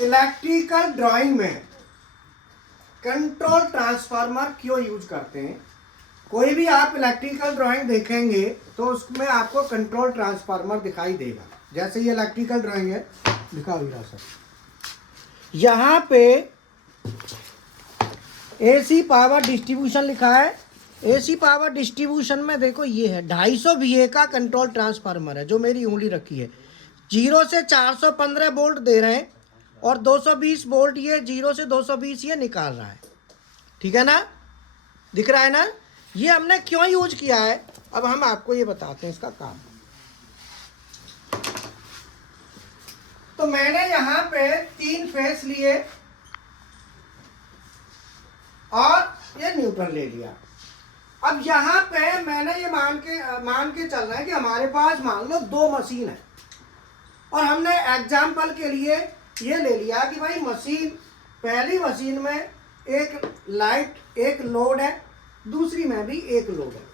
Electrical drawing में control transformer क्यों use करते हैं? कोई भी आप इलेक्ट्रिकल ड्राइंग देखेंगे तो उसमें आपको कंट्रोल ट्रांसफार्मर दिखाई देगा। जैसे ये इलेक्ट्रिकल ड्राइंग है, दिखा भी रहा सर, यहाँ पे एसी पावर डिस्ट्रीब्यूशन लिखा है। एसी पावर डिस्ट्रीब्यूशन में देखो ये है 250 VA का कंट्रोल ट्रांसफार्मर है, जो मेरी उंगली रखी है। 0 से 415 वोल्ट दे रहे हैं और 220 वोल्ट ये 0 से 220 ये निकाल रहा है। ठीक है ना, दिख रहा है ना? ये हमने क्यों यूज किया है, अब हम आपको ये बताते हैं इसका काम। तो मैंने यहाँ पे 3 फेस लिए और ये न्यूट्रल ले लिया। अब यहाँ पे मैंने ये मान के चल रहा है कि हमारे पास मान लो 2 मशीन है और हमने एग्जाम्पल के लिए ये ले लिया कि भाई मशीन, पहली मशीन में एक लाइट एक लोड है, दूसरी में भी एक लोड है।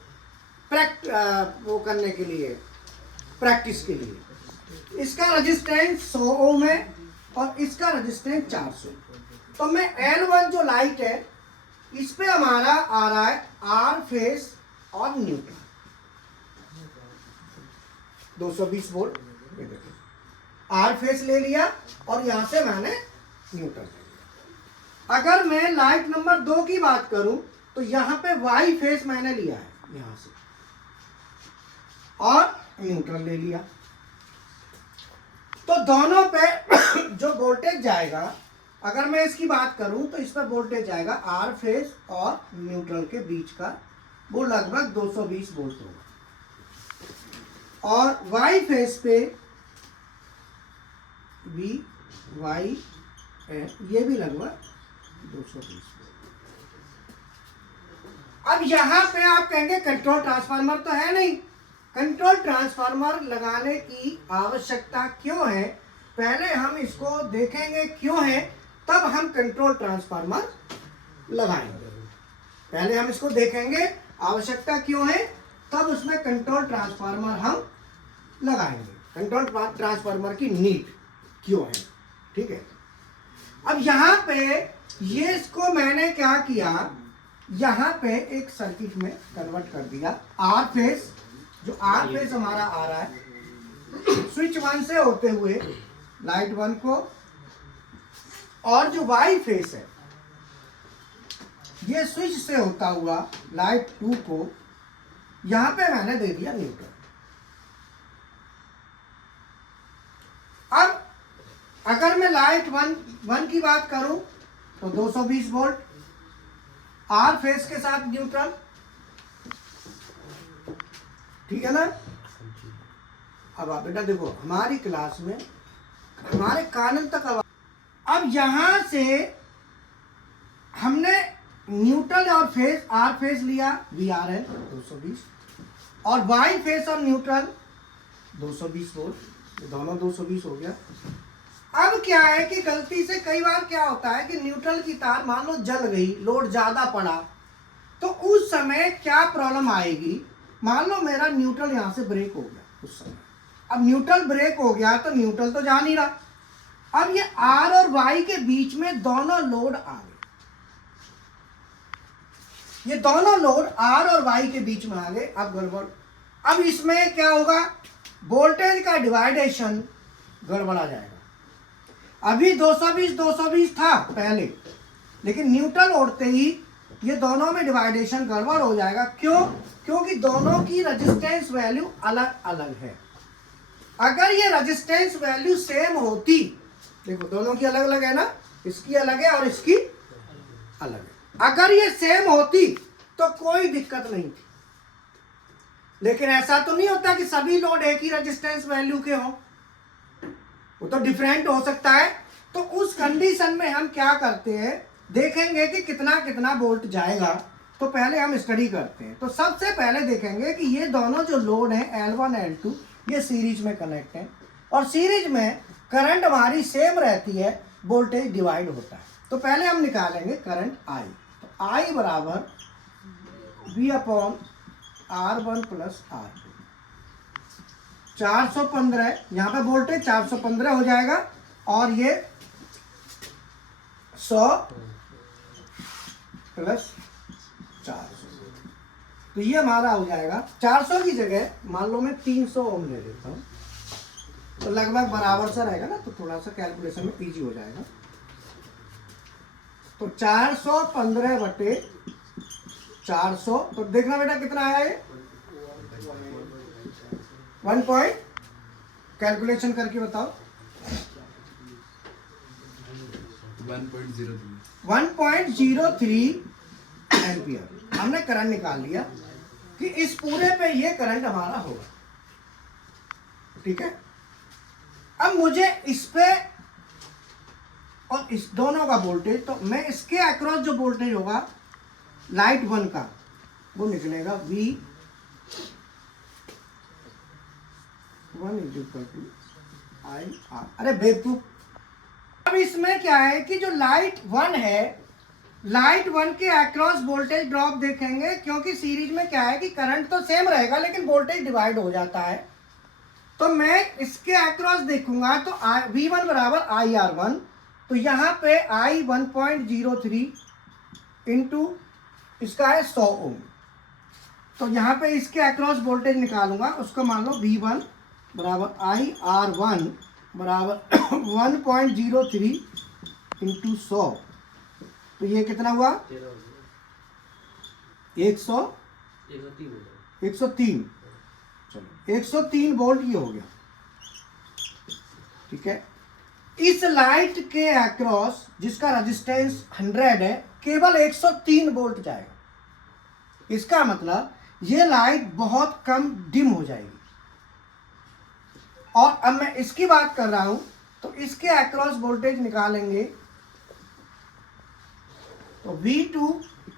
वो करने के लिए, प्रैक्टिस के लिए इसका रेजिस्टेंस 100 ओम है और इसका रेजिस्टेंस 400। तो मैं L1 जो लाइट है इस पे हमारा आ रहा है आर फेस और न्यूट्रल 220 वोल्ट। ये देखिए आर फेस ले लिया और यहां से मैंने न्यूट्रल ले लिया। अगर मैं लाइट नंबर 2 की बात करूं तो यहां पे वाई फेस मैंने लिया है यहां से और न्यूट्रल ले लिया। तो दोनों पे जो वोल्टेज जाएगा, अगर मैं इसकी बात करूं तो इस पर वोल्टेज जाएगा आर फेस और न्यूट्रल के बीच का, वो लगभग 220 वोल्ट होगा। और वाई फेस पे भी वाई है, ये भी लगभग 220 वोल्ट। अब यहां पे आप कहेंगे कंट्रोल ट्रांसफार्मर तो है नहीं, कंट्रोल ट्रांसफार्मर लगाने की आवश्यकता क्यों है, पहले हम इसको देखेंगे क्यों है, तब हम कंट्रोल ट्रांसफार्मर लगाएंगे। पहले हम इसको देखेंगे आवश्यकता क्यों है, तब उसमें कंट्रोल ट्रांसफार्मर हम लगाएंगे। कंट्रोल ट्रांसफार्मर की नीड क्यों है, ठीक है। अब यहाँ पे ये इसको मैंने क्या किया, यहाँ पे एक सर्किट में कन्वर्ट कर दिया। आर फेस, जो आर फेस हमारा आ रहा है स्विच 1 से होते हुए लाइट 1 को, और जो वाई फेस है ये स्विच से होता हुआ लाइट 2 को यहां पे मैंने दे दिया न्यूट्रल। अब अगर मैं लाइट 1 की बात करूं तो 220 वोल्ट आर फेस के साथ न्यूट्रल, ठीक है ना। अब आप बेटा देखो हमारी क्लास में हमारे कानून तक अब यहां से हमने न्यूट्रल और फेस, आर फेस लिया VRN 220 और वाई फेस और न्यूट्रल 220 वोल्ट, दोनों 220 हो गया। अब क्या है कि गलती से कई बार क्या होता है कि न्यूट्रल की तार मान लो जल गई, लोड ज्यादा पड़ा, तो उस समय क्या प्रॉब्लम आएगी, मान लो मेरा न्यूट्रल यहां से ब्रेक हो गया उस समय। अब न्यूट्रल ब्रेक हो गया तो न्यूट्रल तो जा नहीं रहा, अब ये आर और वाई के बीच में दोनों लोड आ गए, ये दोनों लोड आर और वाई के बीच में आ गए। अब गड़बड़, अब इसमें क्या होगा, वोल्टेज का डिवाइडेशन गड़बड़ा जाएगा। अभी 220 था पहले, लेकिन न्यूट्रल ओढ़ते ही ये दोनों में डिवाइडेशन गड़बड़ हो जाएगा। क्यों? क्योंकि दोनों की रेजिस्टेंस वैल्यू अलग अलग है। अगर ये रेजिस्टेंस वैल्यू सेम होती, देखो दोनों की अलग अलग है ना, इसकी अलग है और इसकी अलग है, अगर ये सेम होती तो कोई दिक्कत नहीं थी। लेकिन ऐसा तो नहीं होता कि सभी लोड एक ही रेजिस्टेंस वैल्यू के हों, वो तो डिफरेंट हो सकता है। तो उस कंडीशन में हम क्या करते हैं, देखेंगे कि कितना कितना वोल्ट जाएगा। तो पहले हम स्टडी करते हैं। तो सबसे पहले देखेंगे कि ये दोनों जो लोड हैं L1 L2 ये सीरीज में कनेक्ट हैं और सीरीज में करंट हमारी सेम रहती है, वोल्टेज डिवाइड होता है। तो पहले हम निकालेंगे करंट I। तो I बराबर V/R1 प्लस R2, 415, यहाँ पे वोल्टेज 415 हो जाएगा और ये 100 प्लस 400, तो ये हमारा हो जाएगा 400 की जगह मान लो मैं 300 ओम ले लेता हूँ, तो लगभग बराबर सा रहेगा ना, तो थोड़ा सा कैलकुलेशन में इजी हो जाएगा। तो 415 बटे 400, तो देखना बेटा कितना आया ये 1 पॉइंट, कैलकुलेशन करके बताओ 1.03 एम्पियर हमने करंट निकाल लिया कि इस पूरे पे ये करंट हमारा होगा। ठीक है, अब मुझे इस पे और इस दोनों का वोल्टेज, तो मैं इसके अक्रॉस जो वोल्टेज होगा लाइट 1 का वो निकलेगा V1 IR। अरे बेवकूफ, अब इसमें क्या है कि जो लाइट 1 है, लाइट 1 के अक्रॉस वोल्टेज ड्रॉप देखेंगे, क्योंकि सीरीज में क्या है कि करंट तो सेम रहेगा लेकिन वोल्टेज डिवाइड हो जाता है। तो मैं इसके अक्रॉस देखूंगा तो V1 बराबर IR1, तो यहाँ पे I 1.03 इंटू इसका है 100 ओम, तो यहाँ पे इसके अक्रॉस वोल्टेज निकालूंगा, उसको मान लो V1 बराबर IR1 बराबर 1.03 इंटू 100, तो ये कितना हुआ 103। चलो 103 वोल्ट ये हो गया। ठीक है, इस लाइट के अक्रॉस जिसका रेजिस्टेंस 100 है, केवल 103 वोल्ट जाएगा। इसका मतलब ये लाइट बहुत कम डिम हो जाएगी। और अब मैं इसकी बात कर रहा हूं, तो इसके अक्रॉस वोल्टेज निकालेंगे, तो V2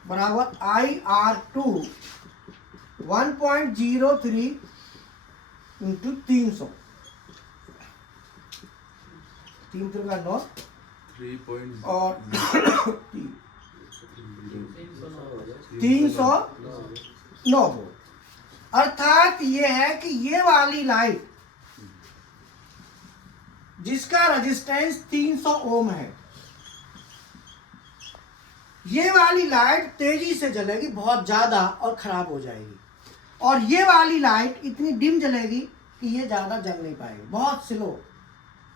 बराबर IR2 1.03 इंटू 300, 3 का 9 और 309 वोल्ट। अर्थात ये है कि ये वाली लाइट जिसका रेजिस्टेंस 300 ओम है, ये वाली लाइट तेजी से जलेगी बहुत ज्यादा और खराब हो जाएगी, और ये वाली लाइट इतनी डिम जलेगी कि ये ज्यादा जल नहीं पाएगी, बहुत स्लो।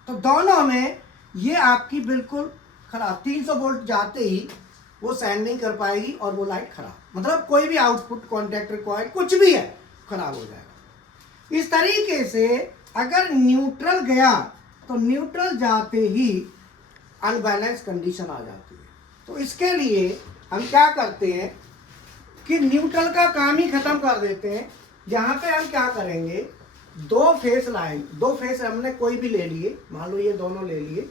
तो दोनों में ये आपकी बिल्कुल खराब, 300 वोल्ट जाते ही वो सेंड नहीं कर पाएगी और वो लाइट खराब, मतलब कोई भी आउटपुट कॉन्टैक्ट रिक्वायर्ड कुछ भी है खराब हो जाएगा। इस तरीके से अगर न्यूट्रल गया तो न्यूट्रल जाते ही अनबैलेंस कंडीशन आ जाती है। तो इसके लिए हम क्या करते हैं कि न्यूट्रल का काम ही खत्म कर देते हैं। यहाँ पे हम क्या करेंगे, 2 फेस लाइन, 2 फेस हमने कोई भी ले लिए, मान लो ये दोनों ले लिए,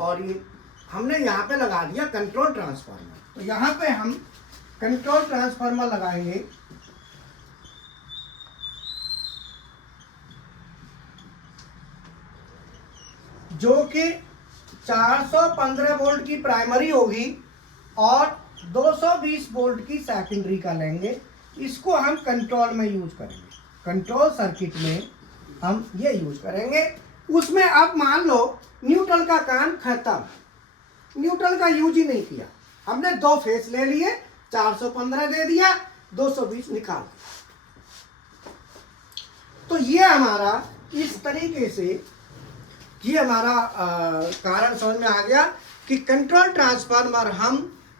और ये हमने यहाँ पे लगा दिया कंट्रोल ट्रांसफार्मर। तो यहाँ पे हम कंट्रोल ट्रांसफार्मर लगाएंगे, जो कि 415 वोल्ट की प्राइमरी होगी और 220 वोल्ट की सेकेंडरी का लेंगे। इसको हम कंट्रोल में यूज करेंगे, कंट्रोल सर्किट में हम ये यूज करेंगे। उसमें अब मान लो न्यूट्रल का काम खत्म, न्यूट्रल का यूज ही नहीं किया, हमने 2 फेस ले लिए, 415 दे दिया, 220 निकाल दिया। तो ये हमारा इस तरीके से ये हमारा कारण समझ में आ गया कि कंट्रोल ट्रांसफार्मर हम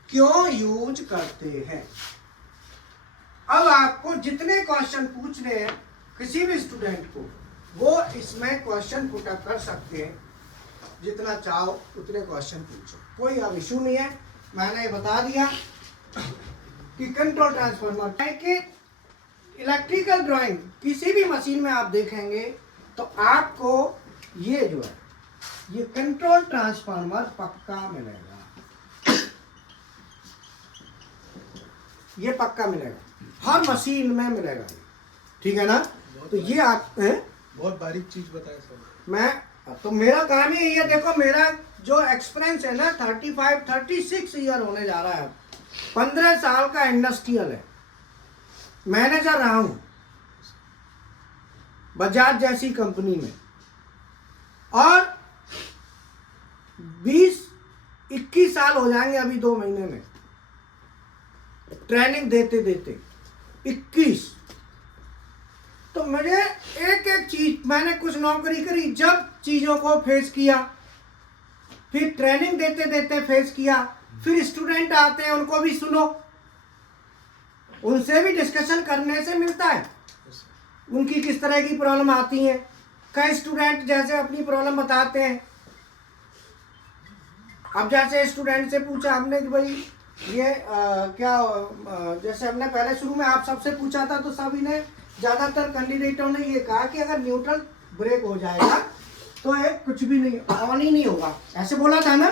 क्यों यूज करते हैं। अब आपको जितने क्वेश्चन पूछने हैं किसी भी स्टूडेंट को, वो इसमें क्वेश्चन पुट अप कर सकते हैं, जितना चाहो उतने क्वेश्चन पूछो, कोई अब इशू नहीं है। मैंने ये बता दिया कि कंट्रोल ट्रांसफार्मर है कि इलेक्ट्रिकल ड्राइंग किसी भी मशीन में आप देखेंगे तो आपको ये जो है ये कंट्रोल ट्रांसफार्मर पक्का मिलेगा, ये पक्का मिलेगा, हर मशीन में मिलेगा, ठीक है ना। तो ये आप बहुत बारीक चीज बताए सर। मैं तो मेरा काम ही ये देखो, मेरा जो एक्सपीरियंस है ना 36 ईयर होने जा रहा है, 15 साल का इंडस्ट्रियल है, मैनेजर रहा हूं बजाज जैसी कंपनी में, और 20 21 साल हो जाएंगे अभी 2 महीने में ट्रेनिंग देते देते 21। तो मुझे एक एक चीज, मैंने कुछ नौकरी करी, जब चीजों को फेस किया, फिर ट्रेनिंग देते देते फेस किया, फिर स्टूडेंट आते हैं उनको भी सुनो, उनसे भी डिस्कशन करने से मिलता है उनकी किस तरह की प्रॉब्लम आती है। कई स्टूडेंट जैसे अपनी प्रॉब्लम बताते हैं। अब जैसे स्टूडेंट से पूछा हमने कि भाई ये जैसे हमने पहले शुरू में आप सबसे पूछा था, तो सभी ने, ज़्यादातर कैंडिडेटों ने ये कहा कि अगर न्यूट्रल ब्रेक हो जाएगा तो ये कुछ भी नहीं, ऑन ही नहीं होगा, ऐसे बोला था ना।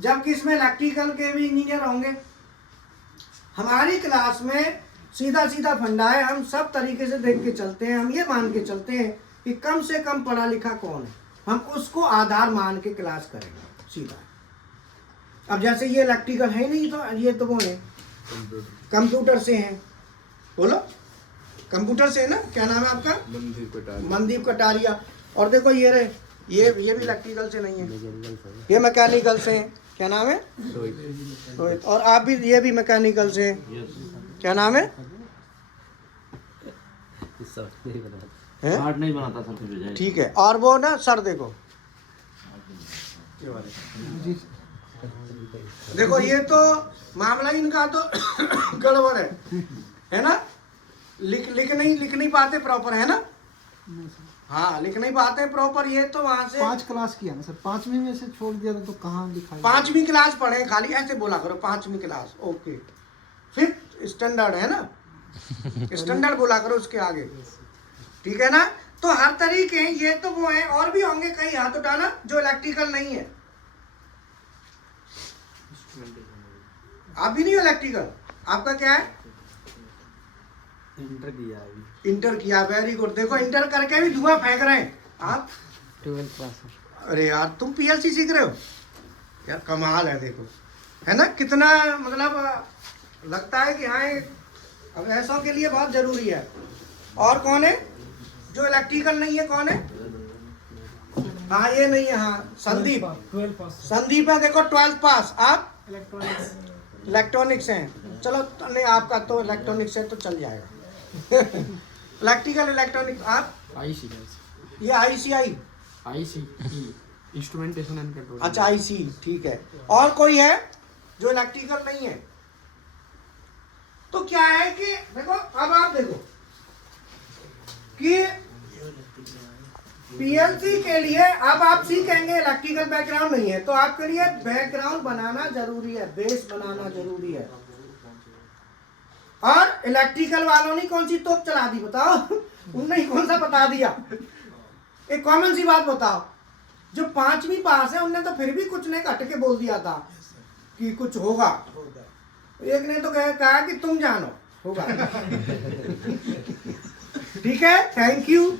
जबकि इसमें इलेक्ट्रिकल के भी इंजीनियर होंगे। हमारी क्लास में सीधा सीधा फंडा है, हम सब तरीके से देख के चलते हैं। हम ये मान के चलते हैं कि कम से कम पढ़ा लिखा कौन है, हम उसको आधार मान के क्लास करेंगे सीधा। अब जैसे ये इलेक्ट्रिकल है नहीं, तो ये तो वो है कंप्यूटर से हैं। बोलो, कंप्यूटर से है ना, क्या नाम है आपका? मनदीप कटारिया। और देखो ये रहे, ये भी इलेक्ट्रिकल से नहीं है, ये मैकेनिकल से हैं। क्या नाम है? रोहित। और आप भी, ये भी मैकेनिकल से हैं। क्या नाम है? कार्ड नहीं बनाता सर। ठीक है। और वो ना सर देखो, देखो ये तो मामला इनका तो गड़बड़ है ना। लिख नहीं पाते प्रॉपर, है ना। हाँ, लिख नहीं पाते प्रॉपर। ये तो वहां से 5 क्लास किया ना सर, 5वीं में से छोड़ दिया था तो कहाँ दिखाई? 5वीं क्लास पढ़े खाली, ऐसे बोला करो 5वीं क्लास। ओके, 5th स्टैंडर्ड है ना, स्टैंडर्ड बोला करो उसके आगे, ठीक है ना। तो हर तरीके हैं, ये तो वो है। और भी होंगे कई, हाथ उठाना जो इलेक्ट्रिकल नहीं है। आप भी नहीं हो इलेक्ट्रिकल, आपका क्या है? इंटर किया अभी। इंटर किया, वेरी गुड। देखो इंटर करके भी धुआं फेंक रहे हैं आप। 12th class. अरे यार, तुम पीएलसी सीख रहे हो यार, कमाल है। देखो है ना, कितना मतलब लगता है कि हाँ, अब ऐसों के लिए बहुत जरूरी है। और कौन है जो इलेक्ट्रिकल नहीं है? कौन है? हाँ, ये नहीं है। हाँ, संदीप। 12 पास। संदीप है, देखो 12th पास। आप इलेक्ट्रॉनिक्स। इलेक्ट्रॉनिक्स हैं। चलो, नहीं आपका तो इलेक्ट्रॉनिक्स है तो चल जाएगा। Electrical electronics. आप आईसी। ये ICI, IC instrumentation and control. अच्छा आईसी, ठीक है। और कोई है जो इलेक्ट्रिकल नहीं है? तो क्या है कि देखो, अब आप देखो कि पीएलसी के लिए अब आप सीखेंगे, इलेक्ट्रिकल बैकग्राउंड नहीं है तो आपके लिए बैकग्राउंड बनाना जरूरी है, बेस बनाना जरूरी है। और इलेक्ट्रिकल वालों ने कौन सी तोप चला दी बताओ? उनने कौन सा बता दिया? एक कॉमन सी बात बताओ, जो 5वीं पास है उनने तो फिर भी कुछ ने हट के बोल दिया था कि कुछ होगा। एक ने तो कहा कि तुम जानो होगा। ठीक है, थैंक यू।